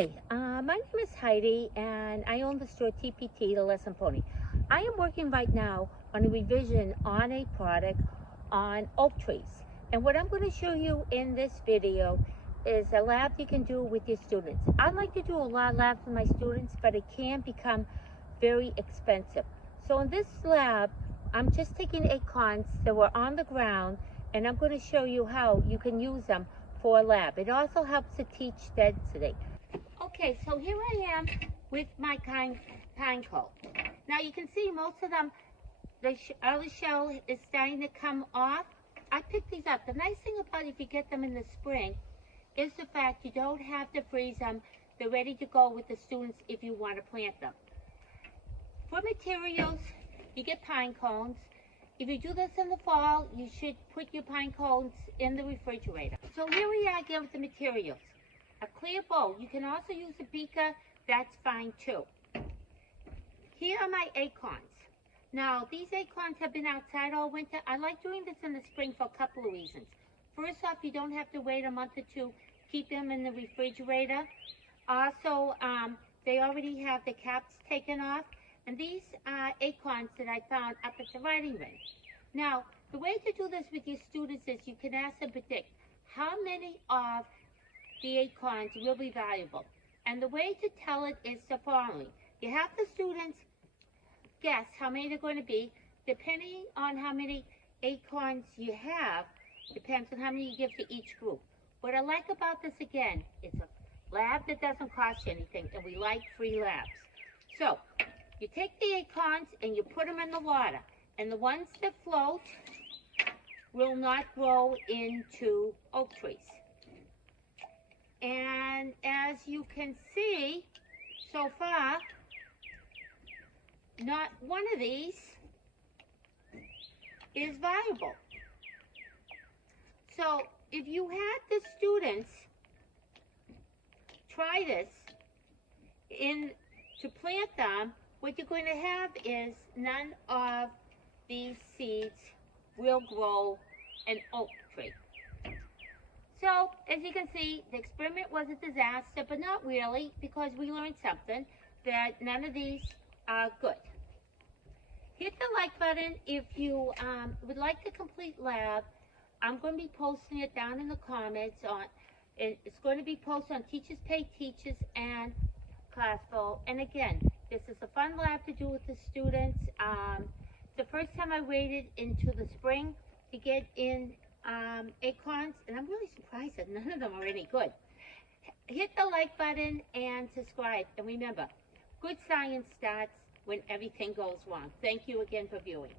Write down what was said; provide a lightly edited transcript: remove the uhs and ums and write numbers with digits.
Hi, my name is Heidi and I own the store TPT The Lesson Pony. I am working right now on a revision on a product on oak trees. And what I'm going to show you in this video is a lab you can do with your students. I like to do a lot of labs with my students, but it can become very expensive. So in this lab, I'm just taking acorns that were on the ground and I'm going to show you how you can use them for a lab. It also helps to teach density. Okay, so here I am with my pine cone. Now you can see most of them, the outer shell is starting to come off. I picked these up. The nice thing about if you get them in the spring is the fact you don't have to freeze them. They're ready to go with the students if you want to plant them. For materials, you get pine cones. If you do this in the fall, you should put your pine cones in the refrigerator. So here we are again with the materials. A clear bowl. You can also use a beaker. That's fine too. Here are my acorns. Now, these acorns have been outside all winter. I like doing this in the spring for a couple of reasons. First off, you don't have to wait a month or two. Keep them in the refrigerator. Also, they already have the caps taken off. And these are acorns that I found up at the riding range. Now, the way to do this with your students is you can ask them to predict how many of the acorns will be valuable. And the way to tell it is the following. You have the students guess how many they're going to be. Depending on how many acorns you have, depends on how many you give to each group. What I like about this, again, it's a lab that doesn't cost you anything, and we like free labs. So, you take the acorns and you put them in the water. And the ones that float will not grow into oak trees. And as you can see, so far, not one of these is viable. So if you had the students try this to plant them, what you're going to have is none of these seeds will grow an oak tree. So, as you can see, the experiment was a disaster, but not really, because we learned something, that none of these are good. Hit the like button if you would like the complete lab. I'm going to be posting it down in the comments. It's going to be posted on Teachers Pay Teachers and Classful. And again, this is a fun lab to do with the students. It's the first time I waited into the spring to get in acorns, and I'm really surprised that none of them are any good. Hit the like button and subscribe. And remember, good science starts when everything goes wrong. Thank you again for viewing.